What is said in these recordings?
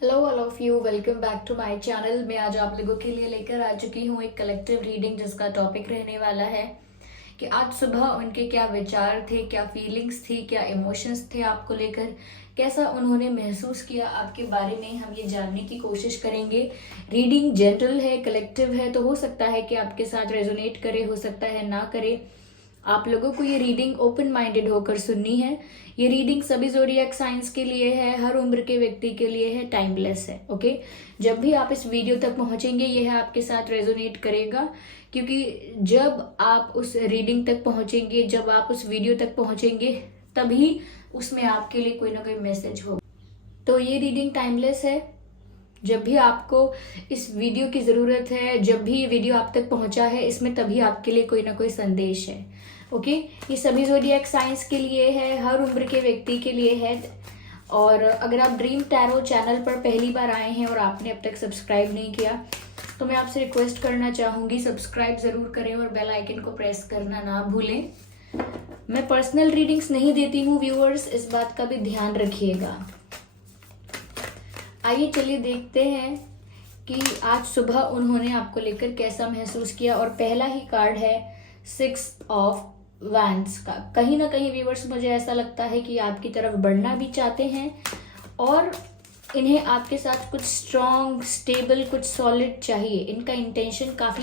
Hello all of you, welcome back to my channel. मैं आज आप लोगों के लिए लेकर आ चुकी हूँ एक कलेक्टिव रीडिंग जिसका टॉपिक रहने वाला है कि आज सुबह उनके क्या विचार थे, क्या फीलिंग्स थी, क्या इमोशंस थे आपको लेकर, कैसा उन्होंने महसूस किया आपके बारे में। हम ये जानने की कोशिश करेंगे। रीडिंग जनरल है, कलेक्टिव है, तो हो सकता है कि आपके साथ रेजोनेट करे, हो सकता है ना करे। आप लोगों को ये रीडिंग ओपन माइंडेड होकर सुननी है। ये रीडिंग सभी ज़ोडिएक साइंस के लिए है, हर उम्र के व्यक्ति के लिए है, टाइमलेस है। ओके, जब भी आप इस वीडियो तक पहुंचेंगे यह आपके साथ रेजोनेट करेगा, क्योंकि जब आप उस रीडिंग तक पहुंचेंगे, जब आप उस वीडियो तक पहुंचेंगे, तभी उसमें आपके लिए कोई ना कोई मैसेज हो। तो ये रीडिंग टाइमलेस है। जब भी आपको इस वीडियो की ज़रूरत है, जब भी ये वीडियो आप तक पहुंचा है, इसमें तभी आपके लिए कोई ना कोई संदेश है। ओके, ये सभी ज़ोडिएक साइंस के लिए है, हर उम्र के व्यक्ति के लिए है। और अगर आप ड्रीम टैरो चैनल पर पहली बार आए हैं और आपने अब तक सब्सक्राइब नहीं किया, तो मैं आपसे रिक्वेस्ट करना चाहूँगी सब्सक्राइब ज़रूर करें और बेल आइकन को प्रेस करना ना भूलें। मैं पर्सनल रीडिंग्स नहीं देती हूँ व्यूअर्स, इस बात का भी ध्यान रखिएगा। आइए चलिए देखते हैं कि आज सुबह उन्होंने आपको लेकर कैसा महसूस किया। और पहला ही कार्ड है 6 ऑफ वैंड्स का। कहीं ना कहीं व्यूअर्स, मुझे ऐसा लगता है कि आपकी तरफ बढ़ना भी चाहते हैं और इन्हें आपके साथ कुछ स्ट्रॉन्ग, स्टेबल, कुछ सॉलिड चाहिए। इनका इंटेंशन काफ़ी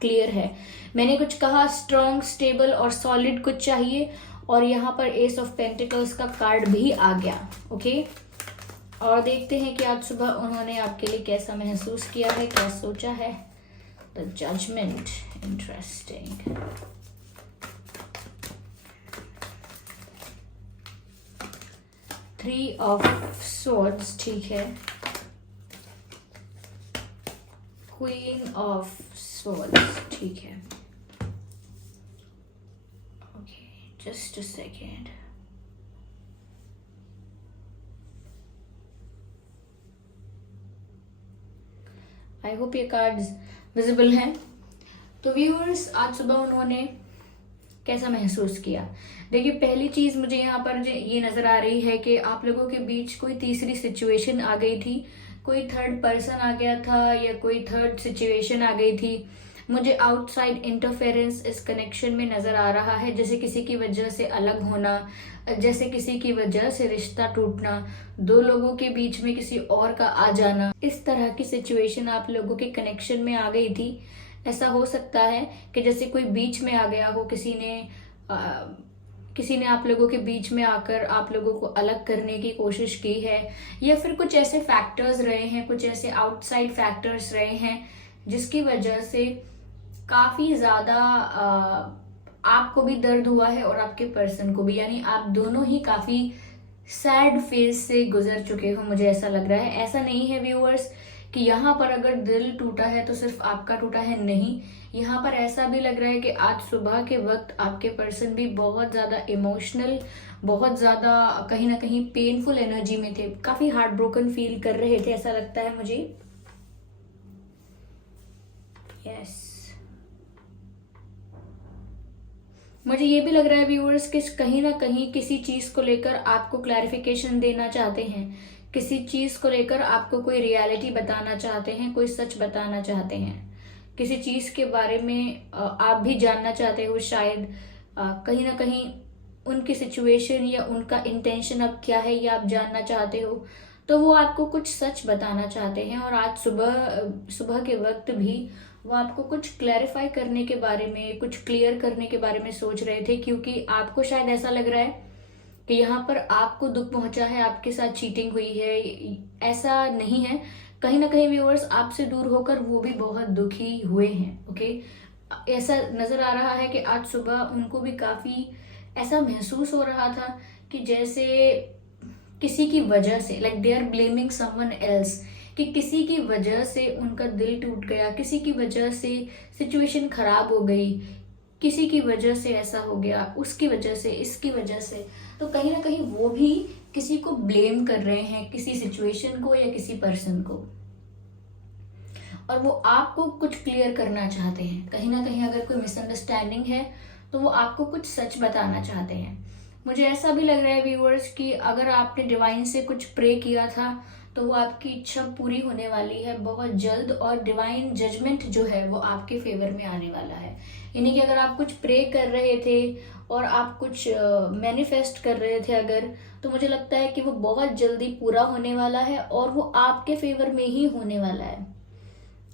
क्लियर है। मैंने कुछ कहा स्ट्रॉन्ग, स्टेबल और सॉलिड कुछ चाहिए, और यहाँ पर एस ऑफ पेंटिकल्स का कार्ड भी आ गया। ओके, और देखते हैं कि आज सुबह उन्होंने आपके लिए कैसा महसूस किया है, क्या सोचा है। The judgement, interesting. Three of swords, ठीक है। क्वीन ऑफ स्वॉर्ड्स, ठीक है। Okay, just a second. I hope ये कार्ड्स विजिबल हैं। तो व्यूअर्स, आज सुबह उन्होंने कैसा महसूस किया। देखिए, पहली चीज मुझे यहाँ पर ये नजर आ रही है कि आप लोगों के बीच कोई तीसरी सिचुएशन आ गई थी, कोई थर्ड पर्सन आ गया था या कोई थर्ड सिचुएशन आ गई थी। मुझे आउटसाइड इंटरफेरेंस इस कनेक्शन में नजर आ रहा है, जैसे किसी की वजह से अलग होना, जैसे किसी की वजह से रिश्ता टूटना, दो लोगों के बीच में किसी और का आ जाना। इस तरह की सिचुएशन आप लोगों के कनेक्शन में आ गई थी। ऐसा हो सकता है कि जैसे कोई बीच में आ गया हो, किसी ने आप लोगों के बीच में आकर आप लोगों को अलग करने की कोशिश की है, या फिर कुछ ऐसे फैक्टर्स रहे हैं, कुछ ऐसे आउटसाइड फैक्टर्स रहे हैं जिसकी वजह से काफी ज्यादा आपको भी दर्द हुआ है और आपके पर्सन को भी। यानी आप दोनों ही काफी सैड फेज से गुजर चुके हो, मुझे ऐसा लग रहा है। ऐसा नहीं है व्यूअर्स कि यहाँ पर अगर दिल टूटा है तो सिर्फ आपका टूटा है, नहीं। यहाँ पर ऐसा भी लग रहा है कि आज सुबह के वक्त आपके पर्सन भी बहुत ज्यादा इमोशनल, बहुत ज्यादा कहीं ना कहीं पेनफुल एनर्जी में थे, काफी हार्ट ब्रोकन फील कर रहे थे, ऐसा लगता है मुझे। यस, मुझे ये भी लग रहा है व्यूअर्स कि कहीं ना कहीं किसी चीज को लेकर आपको क्लैरिफिकेशन देना चाहते हैं, किसी चीज को लेकर आपको कोई रियलिटी बताना चाहते हैं, कोई सच बताना चाहते हैं, किसी चीज के बारे में आप भी जानना चाहते हो शायद। कहीं ना कहीं उनकी सिचुएशन या उनका इंटेंशन अब क्या है ये आप जानना चाहते हो, तो वो आपको कुछ सच बताना चाहते हैं। और आज सुबह सुबह के वक्त भी वो आपको कुछ क्लैरिफाई करने के बारे में, कुछ क्लियर करने के बारे में सोच रहे थे, क्योंकि आपको शायद ऐसा लग रहा है कि यहाँ पर आपको दुख पहुंचा है, आपके साथ चीटिंग हुई है। ऐसा नहीं है, कहीं ना कहीं व्यूअर्स आपसे दूर होकर वो भी बहुत दुखी हुए हैं। ओके, ऐसा नजर आ रहा है कि आज सुबह उनको भी काफी ऐसा महसूस हो रहा था कि जैसे किसी की वजह से, like they are blaming someone else, कि किसी की वजह से उनका दिल टूट गया, किसी की वजह से सिचुएशन खराब हो गई, किसी की वजह से ऐसा हो गया, उसकी वजह से, इसकी वजह से। तो कहीं ना कहीं वो भी किसी को ब्लेम कर रहे हैं, किसी सिचुएशन को या किसी पर्सन को, और वो आपको कुछ क्लियर करना चाहते हैं। कहीं ना कहीं अगर कोई मिसअंडरस्टैंडिंग है तो वो आपको कुछ सच बताना चाहते हैं। मुझे ऐसा भी लग रहा है व्यूअर्स कि अगर आपने डिवाइन से कुछ प्रे किया था तो वो आपकी इच्छा पूरी होने वाली है बहुत जल्द, और डिवाइन जजमेंट जो है वो आपके फेवर में आने वाला है। यानी कि अगर आप कुछ प्रे कर रहे थे और आप कुछ मैनिफेस्ट कर रहे थे अगर, तो मुझे लगता है कि वो बहुत जल्दी पूरा होने वाला है और वो आपके फेवर में ही होने वाला है।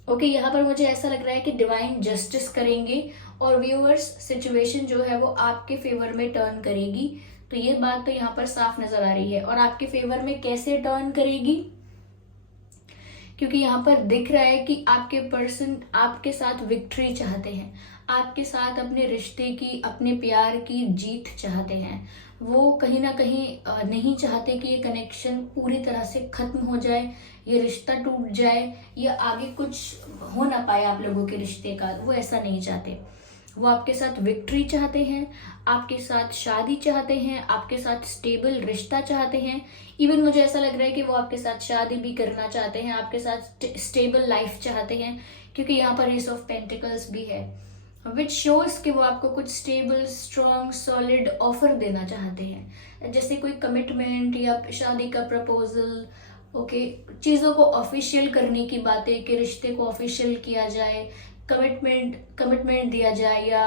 ओके, यहाँ पर मुझे ऐसा लग रहा है कि डिवाइन जस्टिस करेंगे और व्यूअर्स सिचुएशन जो है वो आपके फेवर में टर्न करेगी। तो ये बात तो यहाँ पर साफ नजर आ रही है। और आपके फेवर में कैसे टर्न करेगी, क्योंकि यहाँ पर दिख रहा है कि आपके पर्सन आपके साथ विक्ट्री चाहते हैं, आपके साथ अपने रिश्ते की, अपने प्यार की जीत चाहते हैं। वो कहीं ना कहीं नहीं चाहते कि ये कनेक्शन पूरी तरह से खत्म हो जाए, ये रिश्ता टूट जाए या आगे कुछ हो ना पाए आप लोगों के रिश्ते का। वो ऐसा नहीं चाहते। वो आपके साथ विक्ट्री चाहते हैं, आपके साथ शादी चाहते हैं, आपके साथ स्टेबल रिश्ता चाहते हैं। इवन मुझे ऐसा लग रहा है कि वो आपके साथ शादी भी करना चाहते हैं, आपके साथ स्टेबल लाइफ चाहते हैं, क्योंकि यहाँ पर एस ऑफ पेंटिकल्स भी है, विच शोज कि वो आपको कुछ स्टेबल, स्ट्रॉन्ग, सॉलिड ऑफर देना चाहते हैं, जैसे कोई कमिटमेंट या शादी का प्रपोजल। ओके, चीज़ों को ऑफिशियल करने की बातें, कि रिश्ते को ऑफिशियल किया जाए, कमिटमेंट दिया जाए या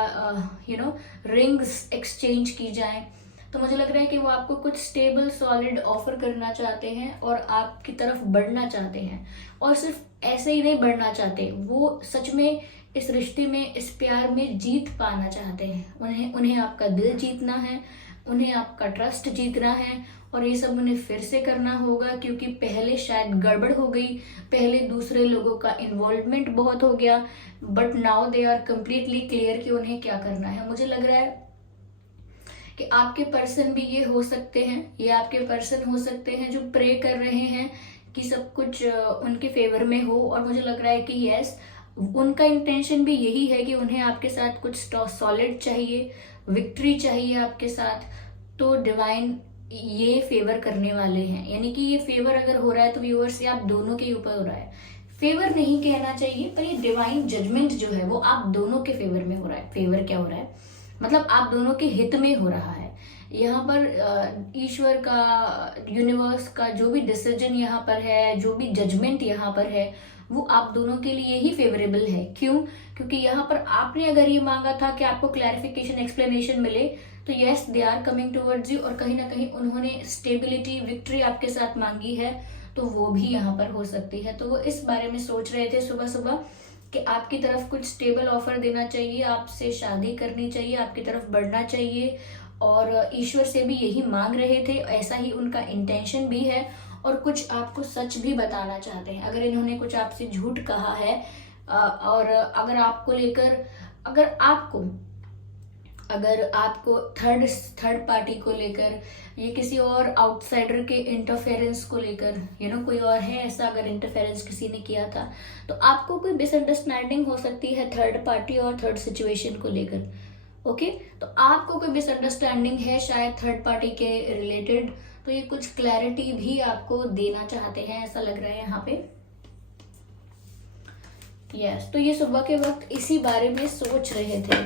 रिंग्स एक्सचेंज की जाए। तो मुझे लग रहा है कि वो आपको कुछ स्टेबल, सॉलिड ऑफर करना चाहते हैं और आपकी तरफ बढ़ना चाहते हैं। और सिर्फ ऐसे ही नहीं बढ़ना चाहते, वो सच में इस रिश्ते में, इस प्यार में जीत पाना चाहते हैं। उन्हें आपका दिल जीतना है, उन्हें आपका ट्रस्ट जीतना है, और ये सब उन्हें फिर से करना होगा, क्योंकि पहले शायद गड़बड़ हो गई, पहले दूसरे लोगों का इन्वॉल्वमेंट बहुत हो गया, but now they are completely clear कि उन्हें क्या करना है। मुझे लग रहा है कि आपके पर्सन भी ये हो सकते हैं, ये आपके पर्सन हो सकते हैं जो प्रे कर रहे हैं कि सब कुछ उनके फेवर में हो। और मुझे लग रहा है कि यस, उनका इंटेंशन भी यही है कि उन्हें आपके साथ कुछ सॉलिड चाहिए, विक्ट्री चाहिए आपके साथ। तो डिवाइन ये फेवर करने वाले हैं, यानी कि ये फेवर अगर हो रहा है तो व्यूअर्स ये आप दोनों के ऊपर हो रहा है। फेवर नहीं कहना चाहिए, पर ये डिवाइन जजमेंट जो है वो आप दोनों के फेवर में हो रहा है। फेवर क्या हो रहा है, मतलब आप दोनों के हित में हो रहा है। यहाँ पर ईश्वर का, यूनिवर्स का जो भी डिसीजन यहाँ पर है, जो भी जजमेंट यहाँ पर है, वो आप दोनों के लिए ही फेवरेबल है। क्यों? क्योंकि यहाँ पर आपने अगर ये मांगा था कि आपको क्लैरिफिकेशन, एक्सप्लेनेशन मिले, तो yes, they are coming towards you. और कहीं ना कहीं उन्होंने स्टेबिलिटी, विक्ट्री आपके साथ मांगी है, तो वो भी यहाँ पर हो सकती है। तो वो इस बारे में सोच रहे थे सुबह सुबह कि आपकी तरफ कुछ स्टेबल ऑफर देना चाहिए, आपसे शादी करनी चाहिए, आपकी तरफ बढ़ना चाहिए, और ईश्वर से भी यही मांग रहे थे। ऐसा ही उनका इंटेंशन भी है, और कुछ आपको सच भी बताना चाहते हैं। अगर इन्होंने कुछ आपसे झूठ कहा है, और अगर आपको लेकर, अगर आपको थर्ड पार्टी को लेकर, ये किसी और आउटसाइडर के इंटरफेरेंस को लेकर, कोई और है ऐसा, अगर इंटरफेरेंस किसी ने किया था, तो आपको कोई मिसअंडरस्टैंडिंग हो सकती है थर्ड पार्टी और थर्ड सिचुएशन को लेकर। ओके, तो आपको कोई मिसअंडरस्टैंडिंग है शायद थर्ड पार्टी के रिलेटेड, तो ये कुछ क्लैरिटी भी आपको देना चाहते हैं, ऐसा लग रहा है यहाँ पे। यस, तो ये सुबह के वक्त इसी बारे में सोच रहे थे।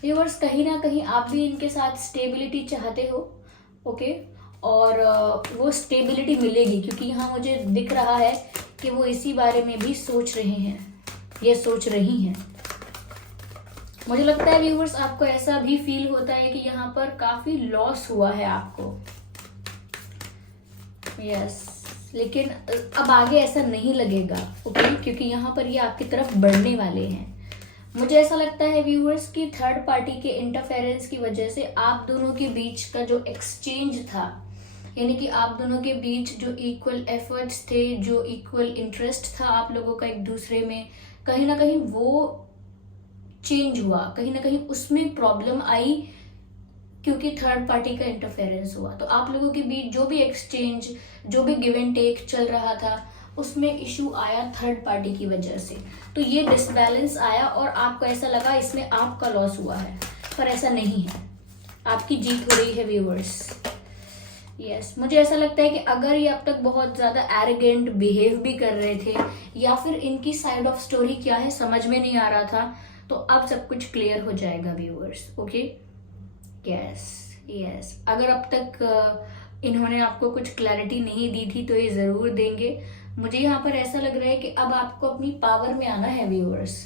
व्यूअर्स, कहीं ना कहीं आप भी इनके साथ स्टेबिलिटी चाहते हो। ओके, और वो स्टेबिलिटी मिलेगी, क्योंकि यहाँ मुझे दिख रहा है कि वो इसी बारे में भी सोच रहे हैं, ये सोच रही हैं। मुझे लगता है व्यूअर्स, आपको ऐसा भी फील होता है कि यहाँ पर काफी लॉस हुआ है आपको। यस, लेकिन अब आगे ऐसा नहीं लगेगा। ओके, क्योंकि यहाँ पर ये आपकी तरफ बढ़ने वाले हैं। मुझे ऐसा लगता है व्यूअर्स कि थर्ड पार्टी के इंटरफेरेंस की वजह से आप दोनों के बीच का जो एक्सचेंज था, यानी कि आप दोनों के बीच जो इक्वल एफर्ट्स थे, जो इक्वल इंटरेस्ट था आप लोगों का एक दूसरे में, कहीं ना कहीं वो चेंज हुआ, कहीं ना कहीं उसमें प्रॉब्लम आई, क्योंकि थर्ड पार्टी का इंटरफेरेंस हुआ। तो आप लोगों के बीच जो भी एक्सचेंज, जो भी गिव एंड टेक चल रहा था, उसमें इशू आया थर्ड पार्टी की वजह से। तो ये डिसबैलेंस आया और आपको ऐसा लगा इसमें आपका लॉस हुआ है, पर ऐसा नहीं है, आपकी जीत हो रही है व्यूअर्स। यस, मुझे ऐसा लगता है कि अगर ये अब तक बहुत ज्यादा एरोगेंट बिहेव भी कर रहे थे, या फिर इनकी साइड ऑफ स्टोरी क्या है समझ में नहीं आ रहा था, तो अब सब कुछ क्लियर हो जाएगा व्यूअर्स। Okay, yes yes. अगर अब तक इन्होंने आपको कुछ क्लैरिटी नहीं दी थी तो ये जरूर देंगे। मुझे यहाँ पर ऐसा लग रहा है कि अब आपको अपनी पावर में आना है व्यूअर्स।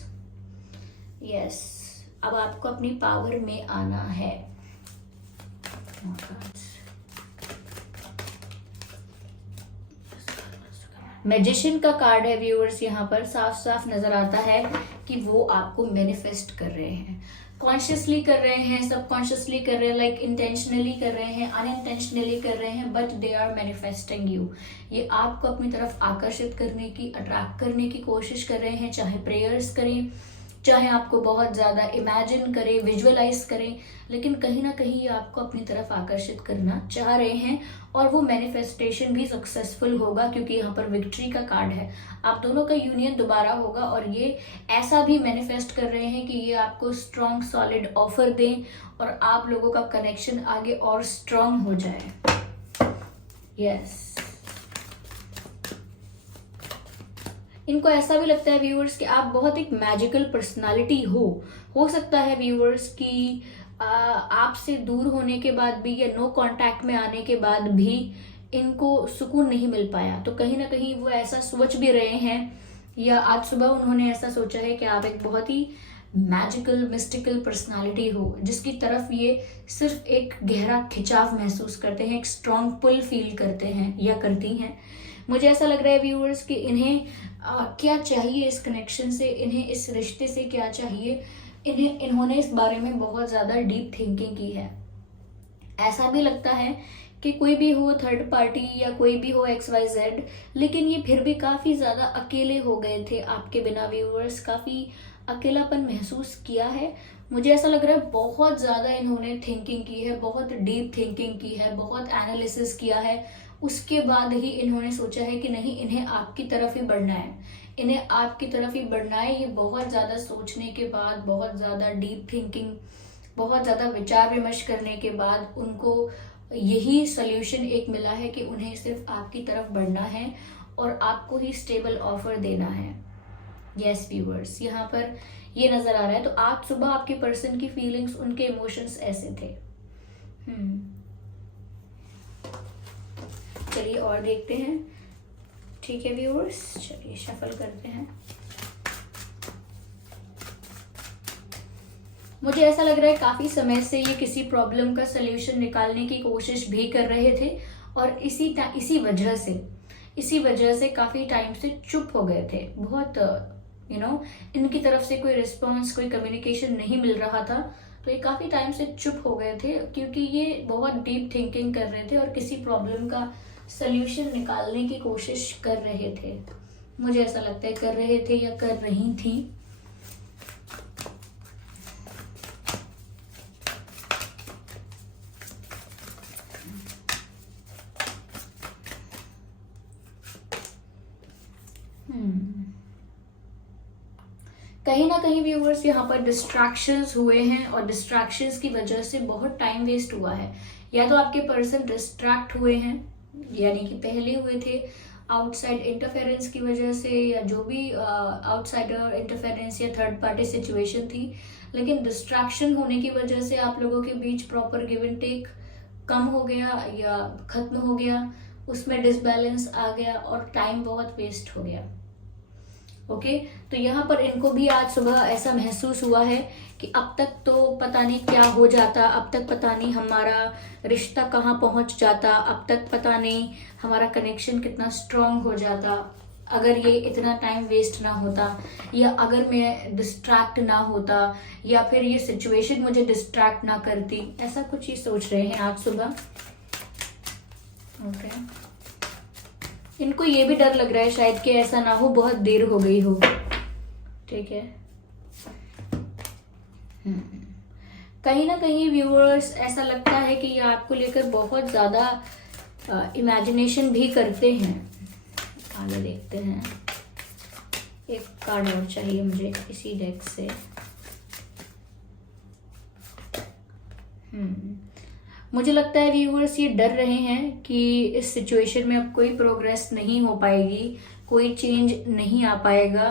यस, अब आपको अपनी पावर में आना है। मैजिशियन का कार्ड है व्यूअर्स, यहाँ पर साफ साफ नजर आता है कि वो आपको मैनिफेस्ट कर रहे हैं, कॉन्शियसली कर रहे हैं, सबकॉन्शियसली कर रहे हैं, लाइक इंटेंशनली कर रहे हैं, अनइंटेंशनली कर रहे हैं, but they are manifesting you. ये आपको अपनी तरफ आकर्षित करने की, अट्रैक्ट करने की कोशिश कर रहे हैं, चाहे प्रेयर्स करें, चाहे आपको बहुत ज्यादा इमेजिन करें, विजुअलाइज करें, लेकिन कहीं ना कहीं ये आपको अपनी तरफ आकर्षित करना चाह रहे हैं। और वो मैनिफेस्टेशन भी सक्सेसफुल होगा क्योंकि यहाँ पर विक्ट्री का कार्ड है। आप दोनों का यूनियन दोबारा होगा और ये ऐसा भी मैनिफेस्ट कर रहे हैं कि ये आपको स्ट्रॉन्ग सॉलिड ऑफर दें और आप लोगों का कनेक्शन आगे और स्ट्रॉन्ग हो जाए। यस, इनको ऐसा भी लगता है व्यूअर्स कि आप बहुत एक मैजिकल पर्सनालिटी हो सकता है व्यूअर्स कि आपसे दूर होने के बाद भी या नो कांटेक्ट में आने के बाद भी इनको सुकून नहीं मिल पाया, तो कहीं ना कहीं वो ऐसा सोच भी रहे हैं या आज सुबह उन्होंने ऐसा सोचा है कि आप एक बहुत ही मैजिकल मिस्टिकल पर्सनालिटी हो जिसकी तरफ ये सिर्फ एक गहरा खिंचाव महसूस करते हैं, एक स्ट्रॉन्ग पुल फील करते हैं या करती हैं। मुझे ऐसा लग रहा है व्यूअर्स कि इन्हें क्या चाहिए इस कनेक्शन से, इन्हें इस रिश्ते से क्या चाहिए, इन्होंने इस बारे में बहुत ज्यादा डीप थिंकिंग की है। ऐसा भी लगता है कि कोई भी हो थर्ड पार्टी या कोई भी हो XYZ, लेकिन ये फिर भी काफी ज्यादा अकेले हो गए थे आपके बिना व्यूअर्स, काफी अकेलापन महसूस किया है। मुझे ऐसा लग रहा है बहुत ज्यादा इन्होंने थिंकिंग की है, बहुत डीप थिंकिंग की है, बहुत एनालिसिस किया है, उसके बाद ही इन्होंने सोचा है कि नहीं, इन्हें आपकी तरफ ही बढ़ना है, इन्हें आपकी तरफ ही बढ़ना है। ये बहुत ज्यादा सोचने के बाद, बहुत ज्यादा डीप थिंकिंग, बहुत ज्यादा विचार विमर्श करने के बाद उनको यही सोल्यूशन एक मिला है कि उन्हें सिर्फ आपकी तरफ बढ़ना है और आपको ही स्टेबल ऑफर देना है। यस व्यूअर्स, यहाँ पर ये नजर आ रहा है। तो आज सुबह आपके पर्सन की फीलिंग्स, उनके इमोशंस ऐसे थे। चलिए और देखते हैं। ठीक है व्यूअर्स, चलिए शफल करते हैं। मुझे ऐसा लग रहा है काफी समय से ये किसी प्रॉब्लम का सलूशन निकालने की कोशिश भी कर रहे थे और इसी वजह से काफी टाइम से चुप हो गए थे। बहुत इनकी तरफ से कोई रिस्पॉन्स, कोई कम्युनिकेशन नहीं मिल रहा था, तो ये काफी टाइम से चुप हो गए थे क्योंकि ये बहुत डीप थिंकिंग कर रहे थे और किसी प्रॉब्लम का सल्यूशन निकालने की कोशिश कर रहे थे। मुझे ऐसा लगता है कर रहे थे या कर रही थी। कहीं ना कहीं व्यूअर्स यहाँ पर डिस्ट्रैक्शंस हुए हैं और डिस्ट्रैक्शंस की वजह से बहुत टाइम वेस्ट हुआ है। या तो आपके पर्सन डिस्ट्रैक्ट हुए हैं, यानी कि पहले हुए थे आउटसाइड इंटरफेरेंस की वजह से या जो भी आउटसाइडर इंटरफेरेंस या थर्ड पार्टी सिचुएशन थी, लेकिन डिस्ट्रैक्शन होने की वजह से आप लोगों के बीच प्रॉपर गिव एंड टेक कम हो गया या खत्म हो गया, उसमें डिसबैलेंस आ गया और टाइम बहुत वेस्ट हो गया। ओके, तो यहाँ पर इनको भी आज सुबह ऐसा महसूस हुआ है कि अब तक तो पता नहीं क्या हो जाता, अब तक पता नहीं हमारा रिश्ता कहाँ पहुंच जाता, अब तक पता नहीं हमारा कनेक्शन कितना स्ट्रांग हो जाता अगर ये इतना टाइम वेस्ट ना होता, या अगर मैं डिस्ट्रैक्ट ना होता, या फिर ये सिचुएशन मुझे डिस्ट्रैक्ट ना करती। ऐसा कुछ ही सोच रहे हैं आज सुबह। ओके, इनको ये भी डर लग रहा है शायद कि ऐसा ना हो, बहुत देर हो गई हो। ठीक है, कहीं ना कहीं व्यूअर्स ऐसा लगता है कि ये आपको लेकर बहुत ज्यादा इमेजिनेशन भी करते हैं। आगे देखते हैं, एक कार्ड और चाहिए मुझे इसी डेक से। मुझे लगता है व्यूअर्स ये डर रहे हैं कि इस सिचुएशन में अब कोई प्रोग्रेस नहीं हो पाएगी, कोई चेंज नहीं आ पाएगा,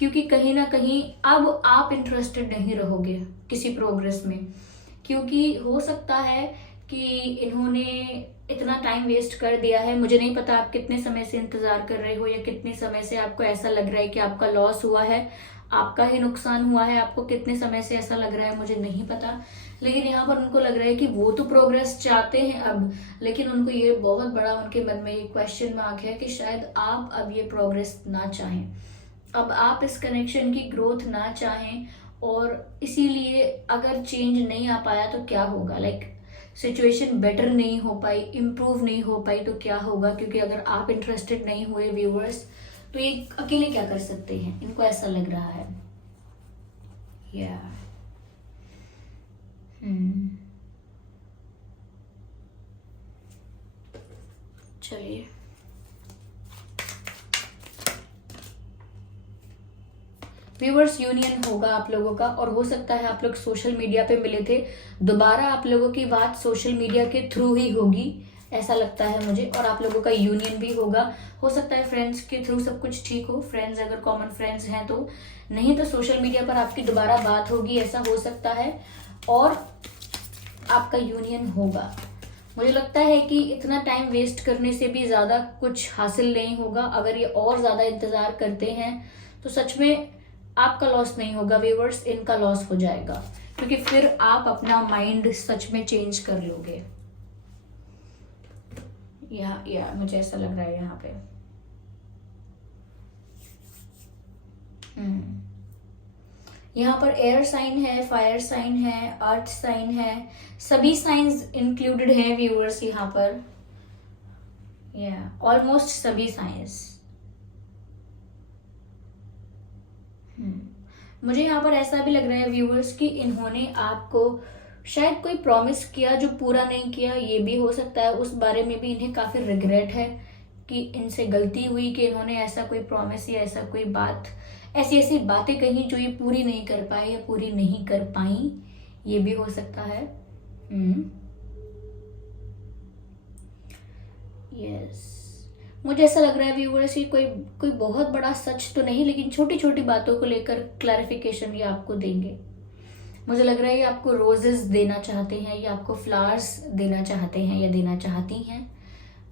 क्योंकि कहीं ना कहीं अब आप इंटरेस्टेड नहीं रहोगे किसी प्रोग्रेस में, क्योंकि हो सकता है कि इन्होंने इतना टाइम वेस्ट कर दिया है। मुझे नहीं पता आप कितने समय से इंतजार कर रहे हो या कितने समय से आपको ऐसा लग रहा है कि आपका लॉस हुआ है, आपका ही नुकसान हुआ है। आपको कितने समय से ऐसा लग रहा है मुझे नहीं पता, लेकिन यहाँ पर उनको लग रहा है कि वो तो प्रोग्रेस चाहते हैं अब, लेकिन उनको ये बहुत बड़ा उनके मन में एक क्वेश्चन मार्क है कि शायद आप अब ये प्रोग्रेस ना चाहें, अब आप इस कनेक्शन की ग्रोथ ना चाहें। और इसीलिए अगर चेंज नहीं आ पाया तो क्या होगा, लाइक सिचुएशन बेटर नहीं हो पाई, इम्प्रूव नहीं हो पाई तो क्या होगा, क्योंकि अगर आप इंटरेस्टेड नहीं हुए व्यूअर्स तो ये अकेले क्या कर सकते हैं, इनको ऐसा लग रहा है। या चलिए व्यूअर्स, यूनियन होगा आप लोगों का, और हो सकता है आप लोग सोशल मीडिया पे मिले थे, दोबारा आप लोगों की बात सोशल मीडिया के थ्रू ही होगी ऐसा लगता है मुझे, और आप लोगों का यूनियन भी होगा। हो सकता है फ्रेंड्स के थ्रू सब कुछ ठीक हो, फ्रेंड्स अगर कॉमन फ्रेंड्स हैं तो, नहीं तो सोशल मीडिया पर आपकी दोबारा बात होगी, ऐसा हो सकता है, और आपका यूनियन होगा। मुझे लगता है कि इतना टाइम वेस्ट करने से भी ज्यादा कुछ हासिल नहीं होगा। अगर ये और ज्यादा इंतजार करते हैं तो सच में आपका लॉस नहीं होगा व्यूअर्स, इनका लॉस हो जाएगा, क्योंकि फिर आप अपना माइंड सच में चेंज कर लोगे। या मुझे ऐसा लग रहा है यहाँ पे। यहाँ पर एयर साइन है, फायर साइन है, अर्थ साइन है, सभी साइंस इंक्लूडेड हैं व्यूअर्स यहाँ पर। ऑलमोस्ट सभी साइंस। मुझे यहाँ पर ऐसा भी लग रहा है व्यूअर्स कि इन्होंने आपको शायद कोई प्रॉमिस किया जो पूरा नहीं किया, ये भी हो सकता है। उस बारे में भी इन्हें काफी रिग्रेट है कि इनसे गलती हुई कि इन्होंने ऐसा कोई प्रॉमिस या ऐसा कोई बात, ऐसी ऐसी बातें कही जो ये पूरी नहीं कर पाए या पूरी नहीं कर पाई, ये भी हो सकता है। यस, मुझे ऐसा लग रहा है व्यूअर्स ये कोई बहुत बड़ा सच तो नहीं, लेकिन छोटी छोटी बातों को लेकर क्लैरिफिकेशन ये आपको देंगे। मुझे लग रहा है ये आपको रोजेस देना चाहते हैं, या आपको फ्लावर्स देना चाहते हैं या देना चाहती हैं,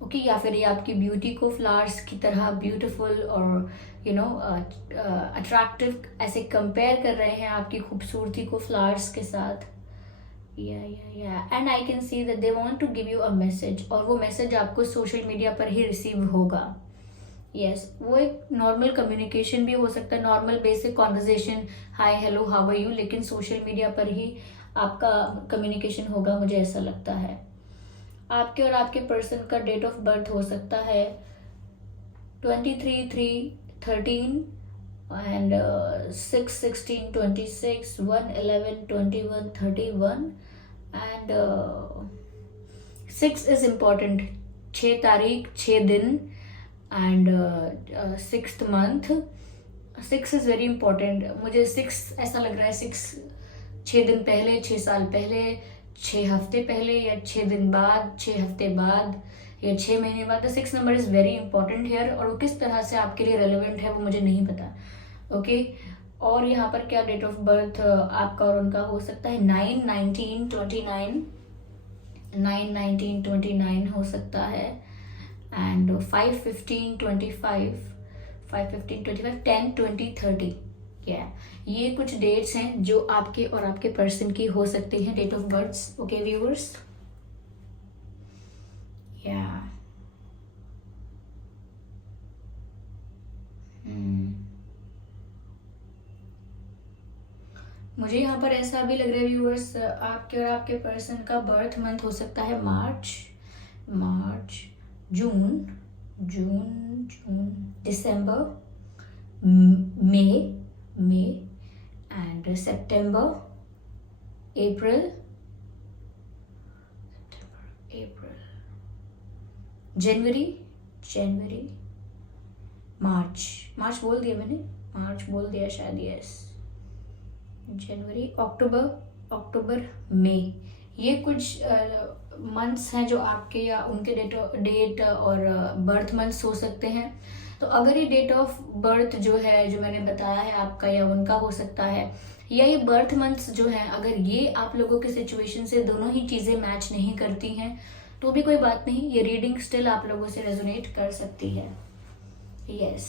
ओके। या फिर ये आपकी ब्यूटी को फ्लावर्स की तरह ब्यूटीफुल और अट्रैक्टिव ऐसे कंपेयर कर रहे हैं, आपकी खूबसूरती को फ्लावर्स के साथ। And I can see that they want to give you a message, और वो मैसेज आपको सोशल मीडिया पर ही रिसीव होगा। वो एक नॉर्मल कम्युनिकेशन भी हो सकता है, normal basic conversation, hi hello how are you, लेकिन सोशल मीडिया पर ही आपका कम्युनिकेशन होगा, मुझे ऐसा लगता है। आपके और आपके पर्सन का डेट ऑफ बर्थ हो सकता है 23/3/13 and 6/16/26, 1/11/21/31 and 6 is important, 6 तारीख 6 दिन and 6th month, 6 is very important। मुझे 6 ऐसा लग रहा है, 6 दिन पहले, 6 साल पहले, 6 हफ्ते पहले, या 6 दिन बाद, 6 हफ्ते बाद, या 6 महीने बाद। तो 6 number is very important here, और वो किस तरह से आपके लिए रेलिवेंट है वो मुझे नहीं पता, ओके। और यहाँ पर क्या डेट ऑफ बर्थ आपका और उनका हो सकता है, 9/19/29, 9/19/29 हो सकता है, एंड 5/15/25, 5/15/25, 10/20/30। ये कुछ डेट्स हैं जो आपके और आपके पर्सन की हो सकती हैं, date of birth, okay viewers. मुझे यहाँ पर ऐसा भी लग रहा है व्यूअर्स, आपके और आपके पर्सन का बर्थ मंथ हो सकता है मार्च, जून, दिसंबर, मई एंड सितंबर, अप्रैल, जनवरी, मार्च बोल दिया मैंने, मार्च बोल दिया शायद, यस। जनवरी, अक्टूबर, मई, ये कुछ मंथ्स हैं जो आपके या उनके डेट और बर्थ मंथ्स हो सकते हैं। तो अगर ये डेट ऑफ बर्थ जो है, जो मैंने बताया है आपका या उनका हो सकता है, या ये बर्थ मंथ्स जो है, अगर ये आप लोगों के सिचुएशन से दोनों ही चीज़ें मैच नहीं करती हैं तो भी कोई बात नहीं, ये रीडिंग स्टिल आप लोगों से रेजोनेट कर सकती है। यस,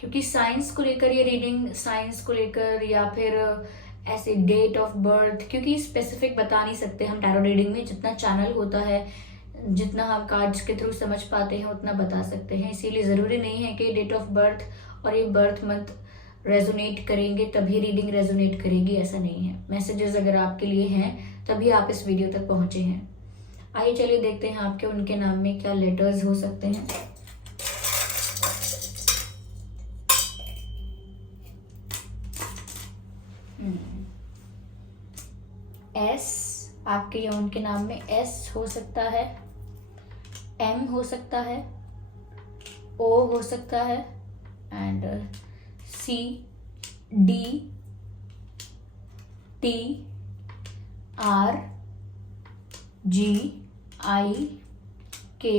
क्योंकि साइंस को लेकर ये रीडिंग, साइंस को लेकर या फिर ऐसे डेट ऑफ बर्थ, क्योंकि स्पेसिफिक बता नहीं सकते हम टैरो रीडिंग में, जितना चैनल होता है, जितना हम कार्ड्स के थ्रू समझ पाते हैं उतना बता सकते हैं। इसीलिए ज़रूरी नहीं है कि डेट ऑफ बर्थ और ये बर्थ मंथ रेजोनेट करेंगे तभी रीडिंग रेजोनेट करेगी, ऐसा नहीं है। मैसेजेस अगर आपके लिए हैं तभी आप इस वीडियो तक पहुंचे हैं। आइए चलिए देखते हैं आपके उनके नाम में क्या लेटर्स हो सकते हैं। एस, आपके या उनके नाम में एस हो सकता है, एम हो सकता है, ओ हो सकता है, and C, D, T, R, G, I, K,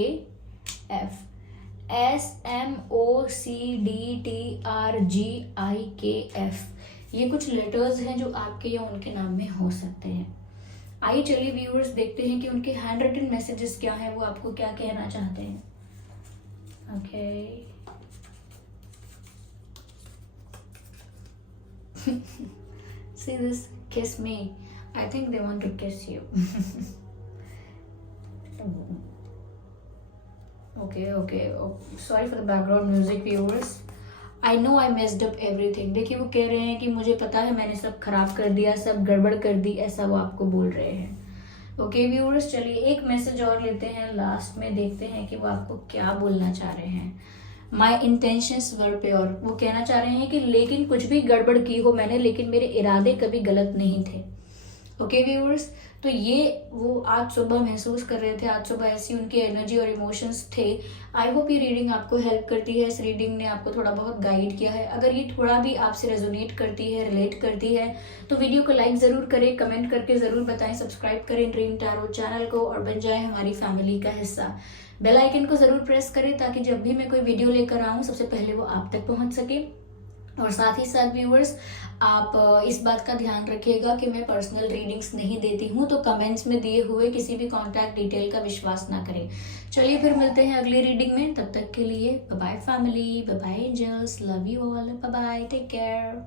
F. S, M, O, C, D, T, R, G, I, K, F, ये कुछ लेटर्स हैं जो आपके या उनके नाम में हो सकते हैं। आइए चलिए व्यूअर्स देखते हैं कि उनके हैंड रिटन मैसेजेस क्या हैं, वो आपको क्या कहना चाहते हैं। Okay see this, kiss me, I think they want to kiss you. okay, sorry for the background music viewers, I know I messed up everything। देखिए वो कह रहे हैं कि मुझे पता है मैंने सब खराब कर दिया, सब गड़बड़ कर दी, ऐसा वो आपको बोल रहे हैं। ओके व्यूअर्स, चलिए एक मैसेज और लेते हैं, लास्ट में देखते हैं कि वो आपको क्या बोलना चाह रहे हैं। माई इंटेंशंस वर प्योर, वो कहना चाह रहे हैं कि लेकिन कुछ भी गड़बड़ की हो मैंने, लेकिन मेरे इरादे कभी गलत नहीं थे। ओके व्यूअर्स, तो ये वो आज सुबह महसूस कर रहे थे, आज सुबह ऐसी उनकी एनर्जी और इमोशंस थे। आई होप ये रीडिंग आपको हेल्प करती है, इस रीडिंग ने आपको थोड़ा बहुत गाइड किया है। अगर ये थोड़ा भी आपसे रेजोनेट करती है, रिलेट करती है, तो वीडियो को लाइक ज़रूर करें, कमेंट करके ज़रूर बताएं, सब्सक्राइब करें ड्रीम टैरो चैनल को और बन जाए हमारी फैमिली का हिस्सा। बेल आइकन को ज़रूर प्रेस करें ताकि जब भी मैं कोई वीडियो लेकर आऊँ सबसे पहले वो आप तक पहुँच सके। और साथ ही साथ व्यूअर्स, आप इस बात का ध्यान रखिएगा कि मैं पर्सनल रीडिंग्स नहीं देती हूँ, तो कमेंट्स में दिए हुए किसी भी कॉन्टैक्ट डिटेल का विश्वास ना करें। चलिए फिर मिलते हैं अगली रीडिंग में, तब तक के लिए bye bye family, bye bye angels, love you all, bye bye, take care.